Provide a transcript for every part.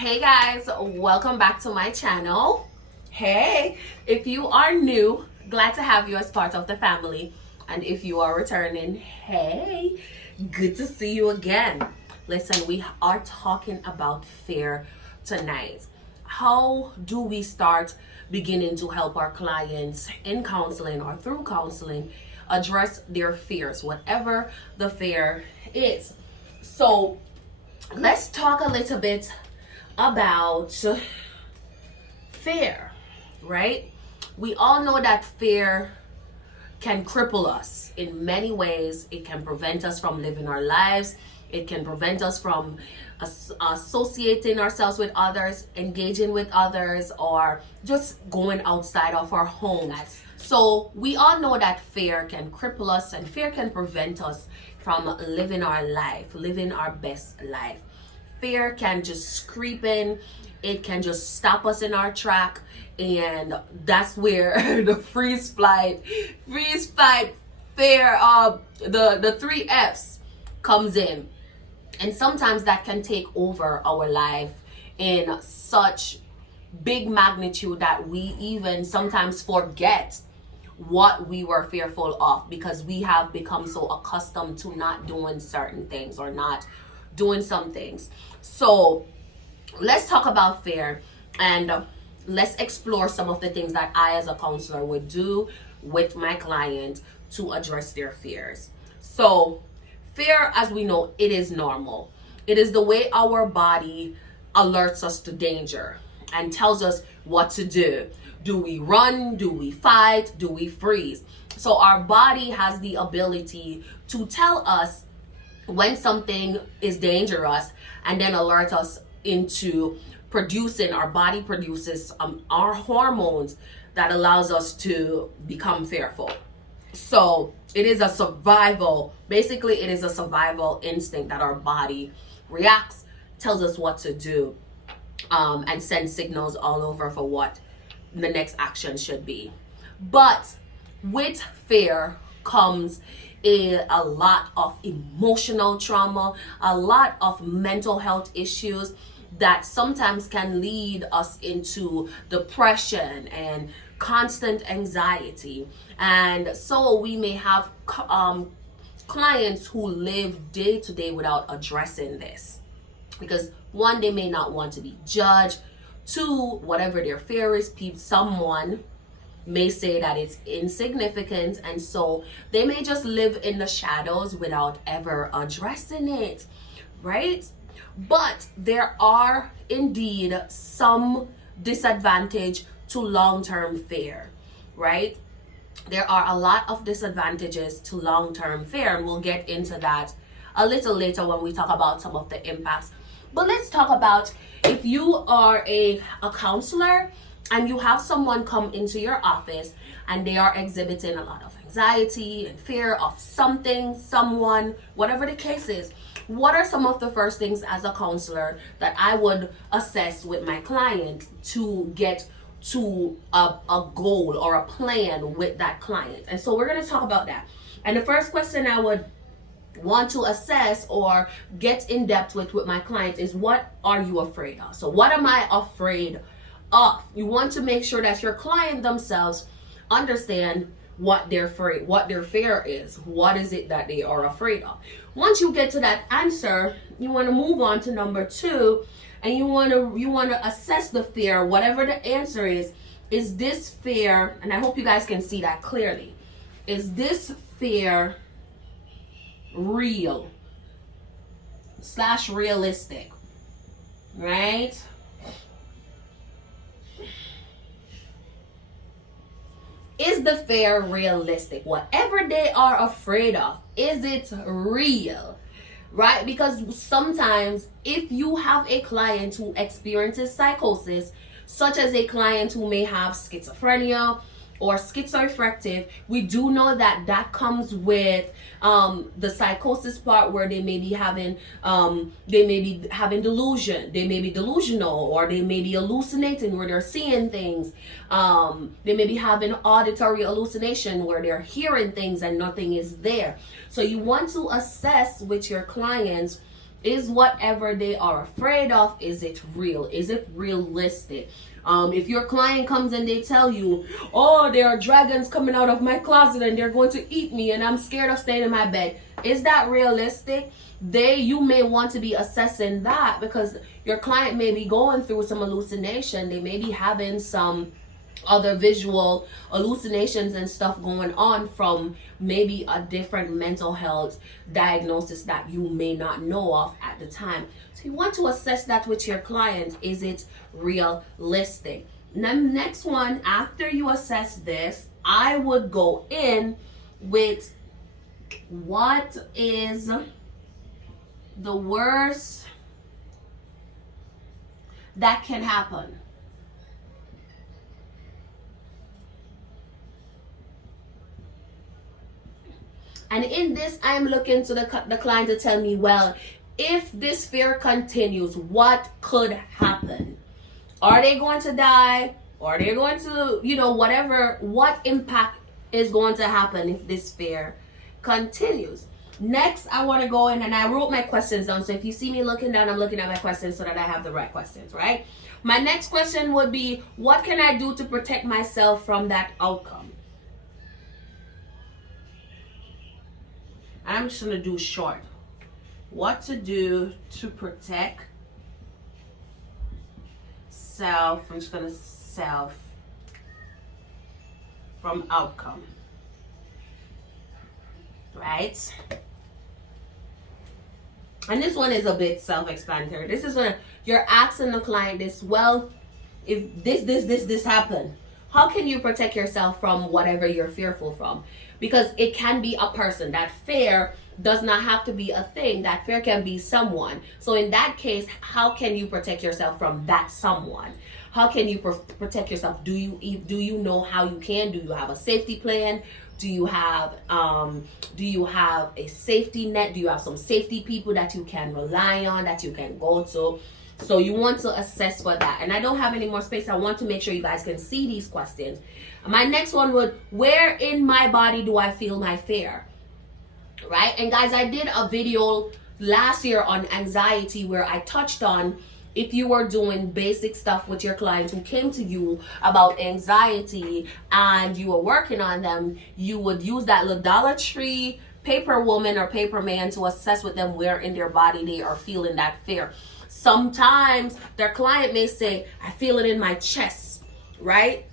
Hey guys, welcome back to my channel. Hey, if you are new, glad to have you as part of the family. And if you are returning, hey, good to see you again. Listen, we are talking about fear tonight. How do we start beginning to help our clients in counseling or through counseling address their fears, whatever the fear is? So let's talk a little bit about fear, right? We all know that fear can cripple us in many ways. It can prevent us from living our lives. It can prevent us from associating ourselves with others, engaging with others, or just going outside of our homes. So we all know that fear can cripple us and fear can prevent us from living our life, living our best life. Fear can just creep in. It can just stop us in our track. And that's where the freeze, fight, fear, the 3 F's comes in. And sometimes that can take over our life in such big magnitude that we even sometimes forget what we were fearful of, because we have become so accustomed to not doing certain things or not doing some things. So let's talk about fear, and let's explore some of the things that I as a counselor would do with my client to address their fears. So fear, as we know, it is normal. It is the way our body alerts us to danger and tells us what to do. Do we run? Do we fight? Do we freeze? So our body has the ability to tell us when something is dangerous and then alert us into producing, our body produces our hormones that allows us to become fearful. So it is a survival, basically it is a survival instinct that our body reacts, tells us what to do, and sends signals all over for what the next action should be. But with fear comes a lot of emotional trauma, a lot of mental health issues that sometimes can lead us into depression and constant anxiety. And so we may have clients who live day to day without addressing this, because one, they may not want to be judged. Two, whatever their fear is, someone may say that it's insignificant, and so they may just live in the shadows without ever addressing it, right? But there are indeed some disadvantage to long-term fear, right? There are a lot of disadvantages to long-term fear, and we'll get into that a little later when we talk about some of the impacts. But let's talk about, if you are a counselor and you have someone come into your office and they are exhibiting a lot of anxiety and fear of something, someone, whatever the case is, what are some of the first things as a counselor that I would assess with my client to get to a goal or a plan with that client? And so we're going to talk about that. And the first question I would want to assess or get in depth with my client is, what are you afraid of? So what am I afraid of? You want to make sure that your client themselves understand what their fear is. What is it that they are afraid of? Once you get to that answer, you want to move on to number 2, and you want to assess the fear. Whatever the answer is this fear, and I hope you guys can see that clearly, is this fear real / realistic, right? Is the fear realistic? Whatever they are afraid of, is it real? Right? Because sometimes if you have a client who experiences psychosis, such as a client who may have schizophrenia or schizoaffective, we do know that that comes with the psychosis part, where they may be having delusion, they may be delusional, or they may be hallucinating, where they're seeing things. They may be having auditory hallucination, where they're hearing things and nothing is there. So you want to assess with your clients Is whatever they are afraid of, is it real? Is it realistic? If your client comes and they tell you, oh, there are dragons coming out of my closet and they're going to eat me and I'm scared of staying in my bed, is that realistic? You may want to be assessing that, because your client may be going through some hallucination. They may be having some other visual hallucinations and stuff going on from maybe a different mental health diagnosis that you may not know of at the time. So you want to assess that with your client. Is it realistic? And then the next one, after you assess this, I would go in with what is the worst that can happen. And in this, I am looking to the client to tell me, well, if this fear continues, what could happen? Are they going to die? Are they going to, whatever, what impact is going to happen if this fear continues? Next, I want to go in, and I wrote my questions down. So if you see me looking down, I'm looking at my questions so that I have the right questions, right? My next question would be, what can I do to protect myself from that outcome? I'm just going to do short. What to do to protect self. I'm just going to self from outcome. Right? And this one is a bit self-explanatory. This is when you're asking the client this, well, if this happened, how can you protect yourself from whatever you're fearful from? Because it can be a person. That fear does not have to be a thing. That fear can be someone. So in that case, how can you protect yourself from that someone? How can you protect yourself? Do you know how you can? Do you have a safety plan? Do you have a safety net? Do you have some safety people that you can rely on, that you can go to? So you want to assess for that. And I don't have any more space. I want to make sure you guys can see these questions. My next one would, where in my body do I feel my fear? Right? And guys, I did a video last year on anxiety where I touched on, if you were doing basic stuff with your clients who came to you about anxiety and you were working on them, you would use that little Dollar Tree paper woman or paper man to assess with them where in their body they are feeling that fear. Sometimes their client may say, I feel it in my chest, right?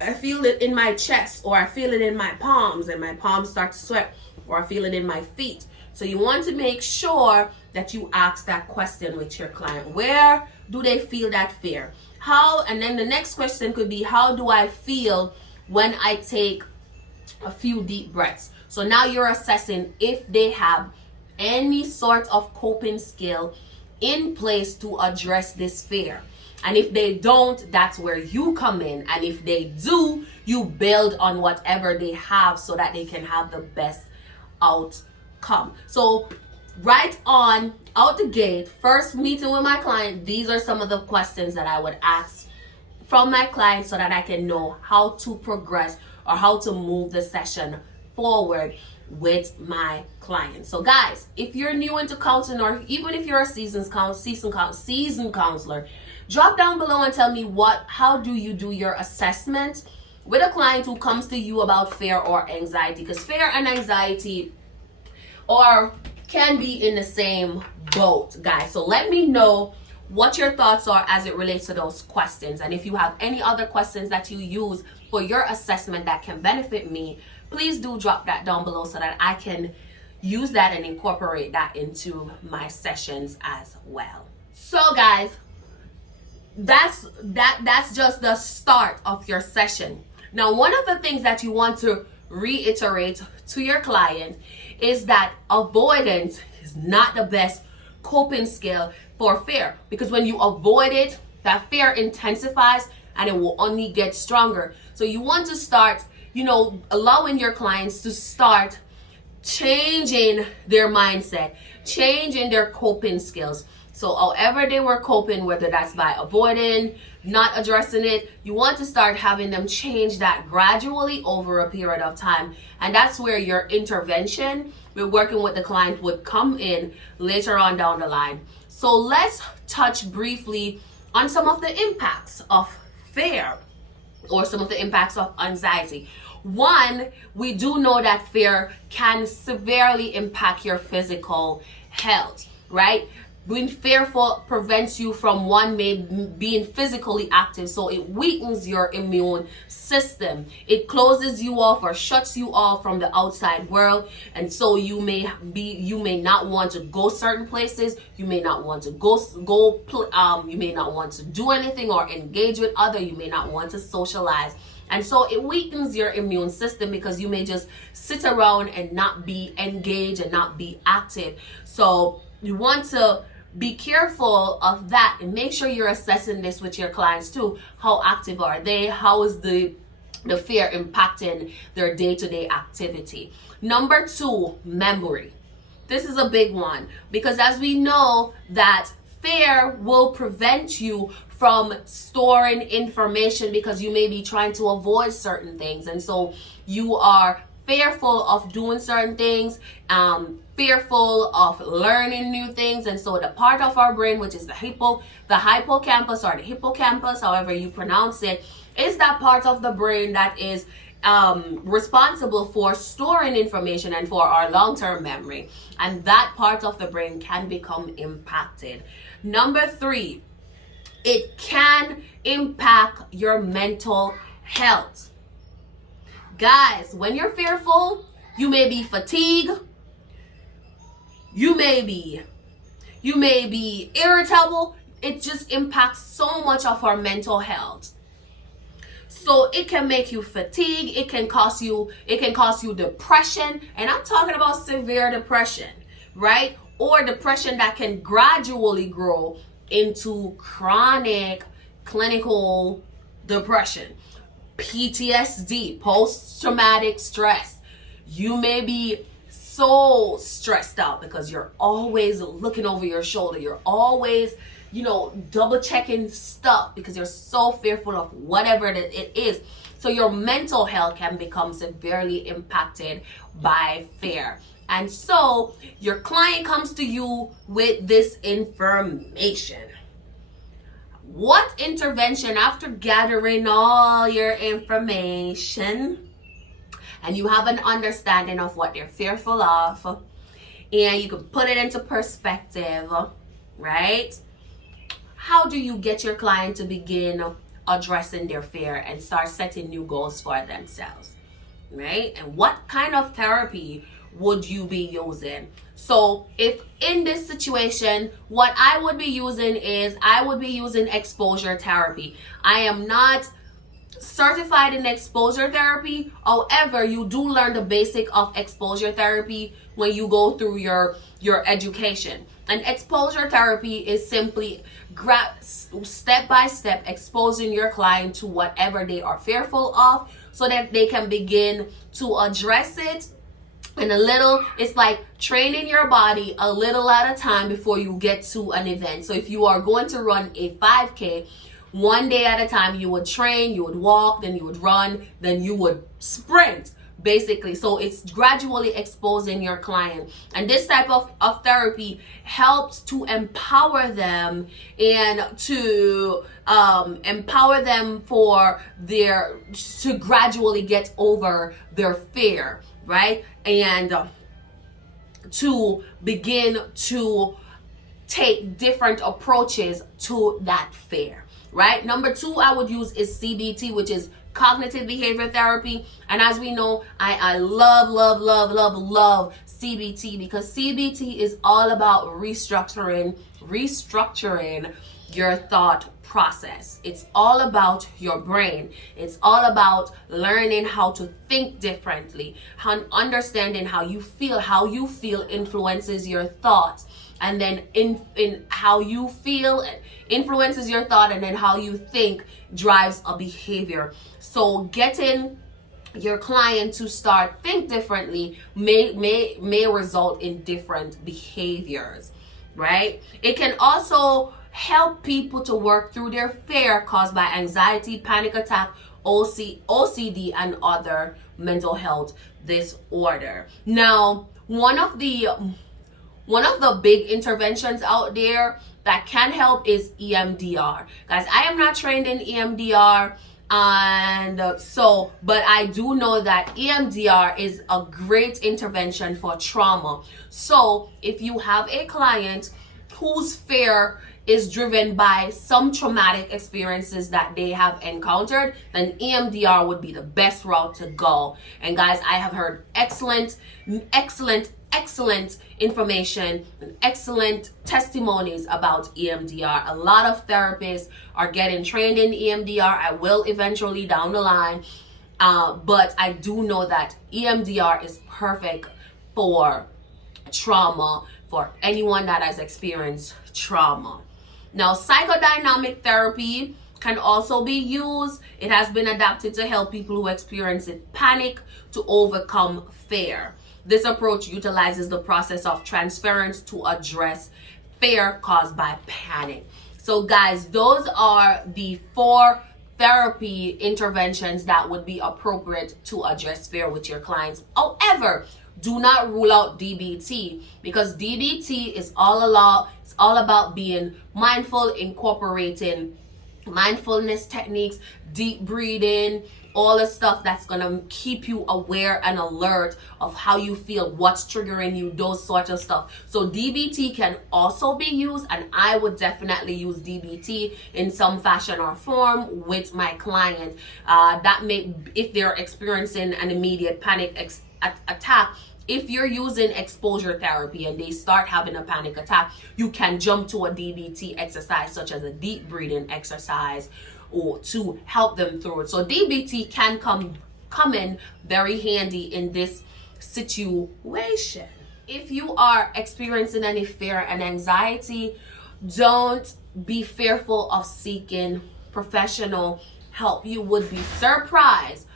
I feel it in my chest, or I feel it in my palms and my palms start to sweat, or I feel it in my feet. So you want to make sure that you ask that question with your client. Where do they feel that fear? How? And then the next question could be, how do I feel when I take a few deep breaths? So now you're assessing if they have any sort of coping skill in place to address this fear. And if they don't, that's where you come in. And if they do, you build on whatever they have so that they can have the best outcome. So right on out the gate, first meeting with my client, these are some of the questions that I would ask from my client so that I can know how to progress or how to move the session forward with my clients. So guys, if you're new into counseling, or even if you're a seasoned counselor, drop down below and tell me how do you do your assessment with a client who comes to you about fear or anxiety, because fear and anxiety can be in the same boat, guys. So let me know what your thoughts are as it relates to those questions. And if you have any other questions that you use for your assessment that can benefit me, please do drop that down below so that I can use that and incorporate that into my sessions as well. So guys, that's just the start of your session. Now, one of the things that you want to reiterate to your client is that avoidance is not the best coping skill for fear, because when you avoid it, that fear intensifies and it will only get stronger. So you want to start, allowing your clients to start changing their mindset, changing their coping skills. So however they were coping, whether that's by avoiding, not addressing it, you want to start having them change that gradually over a period of time. And that's where your intervention we're working with the client would come in later on down the line. So let's touch briefly on some of the impacts of fear or some of the impacts of anxiety. One, we do know that fear can severely impact your physical health, right? Being fearful prevents you from being physically active, so it weakens your immune system. It closes you off or shuts you off from the outside world, and so you may not want to go certain places. You may not want to you may not want to do anything or engage with others. You may not want to socialize. And so it weakens your immune system because you may just sit around and not be engaged and not be active. So you want to be careful of that and make sure you're assessing this with your clients too. How active are they? How is the fear impacting their day-to-day activity? Number two, memory. This is a big one because as we know that fear will prevent you from storing information because you may be trying to avoid certain things, and so you are fearful of doing certain things, fearful of learning new things. And so the part of our brain, which is the hippocampus, however you pronounce it, is that part of the brain that is responsible for storing information and for our long-term memory. And that part of the brain can become impacted. Number three, it can impact your mental health. Guys, when you're fearful, you may be fatigued, you may be irritable. It just impacts so much of our mental health. So it can make you fatigued, it can cause you depression, and I'm talking about severe depression, right? Or depression that can gradually grow into chronic clinical depression. PTSD, post-traumatic stress. You may be so stressed out because you're always looking over your shoulder. You're always, double checking stuff because you're so fearful of whatever it is. So your mental health can become severely impacted by fear. And so your client comes to you with this information. What intervention, after gathering all your information and you have an understanding of what they're fearful of and you can put it into perspective, right? How do you get your client to begin addressing their fear and start setting new goals for themselves, right? And what kind of therapy would you be using? So if in this situation, what I would be using is exposure therapy. I am not certified in exposure therapy. However, you do learn the basic of exposure therapy when you go through your education. And exposure therapy is simply step by step exposing your client to whatever they are fearful of so that they can begin to address it. And it's like training your body a little at a time before you get to an event. So if you are going to run a 5K, one day at a time, you would train, you would walk, then you would run, then you would sprint, basically. So it's gradually exposing your client. And this type of therapy helps to empower them and to empower them to gradually get over their fear, right? And to begin to take different approaches to that fear, right? Number two I would use is CBT, which is cognitive behavior therapy. And as we know, I love CBT because CBT is all about restructuring your thought process. It's all about your brain. It's all about learning how to think differently, understanding how you feel. How you feel influences your thoughts, and then in how you feel influences your thought, and then how you think drives a behavior. So getting your client to start think differently may result in different behaviors, right? It can also help people to work through their fear caused by anxiety, panic attack, OCD, and other mental health disorder. Now, one of the big interventions out there that can help is EMDR. Guys, I am not trained in EMDR, and but I do know that EMDR is a great intervention for trauma. So if you have a client whose fear is driven by some traumatic experiences that they have encountered, then EMDR would be the best route to go. And guys, I have heard excellent information and excellent testimonies about EMDR. A lot of therapists are getting trained in EMDR. I will eventually down the line, but I do know that EMDR is perfect for trauma, for anyone that has experienced trauma. Now, psychodynamic therapy can also be used. It has been adapted to help people who experience panic to overcome fear. This approach utilizes the process of transference to address fear caused by panic. So guys, those are the 4 therapy interventions that would be appropriate to address fear with your clients. However, do not rule out DBT, because DBT is all about being mindful, incorporating mindfulness techniques, deep breathing, all the stuff that's gonna keep you aware and alert of how you feel, what's triggering you, those sorts of stuff. So DBT can also be used, and I would definitely use DBT in some fashion or form with my client. If they're experiencing an immediate panic attack. If you're using exposure therapy and they start having a panic attack, you can jump to a DBT exercise, such as a deep breathing exercise, or to help them through it. So DBT can come in very handy in this situation. If you are experiencing any fear and anxiety, don't be fearful of seeking professional help. You would be surprised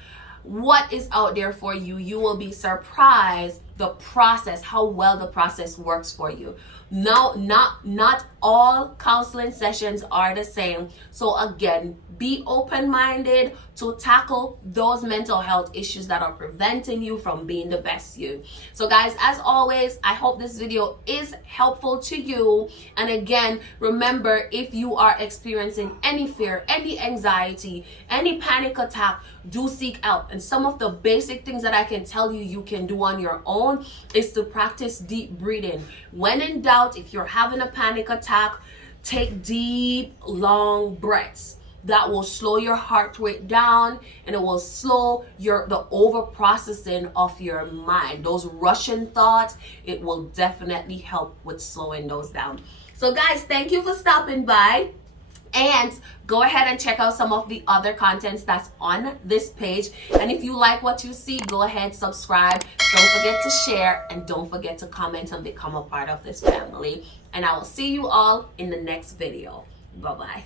what is out there for you. You will be surprised the process, how well the process works for you. Now, not all counseling sessions are the same. So again, be open-minded to tackle those mental health issues that are preventing you from being the best you. So guys, as always, I hope this video is helpful to you. And again, remember, if you are experiencing any fear, any anxiety, any panic attack, do seek help. And some of the basic things that I can tell you can do on your own is to practice deep breathing. When in doubt, if you're having a panic attack, take deep, long breaths. That will slow your heart rate down, and it will slow the over processing of your mind. Those rushing thoughts, it will definitely help with slowing those down. So guys, thank you for stopping by. And go ahead and check out some of the other contents that's on this page. And if you like what you see, go ahead, subscribe. Don't forget to share, and don't forget to comment and become a part of this family. And I will see you all in the next video. Bye-bye.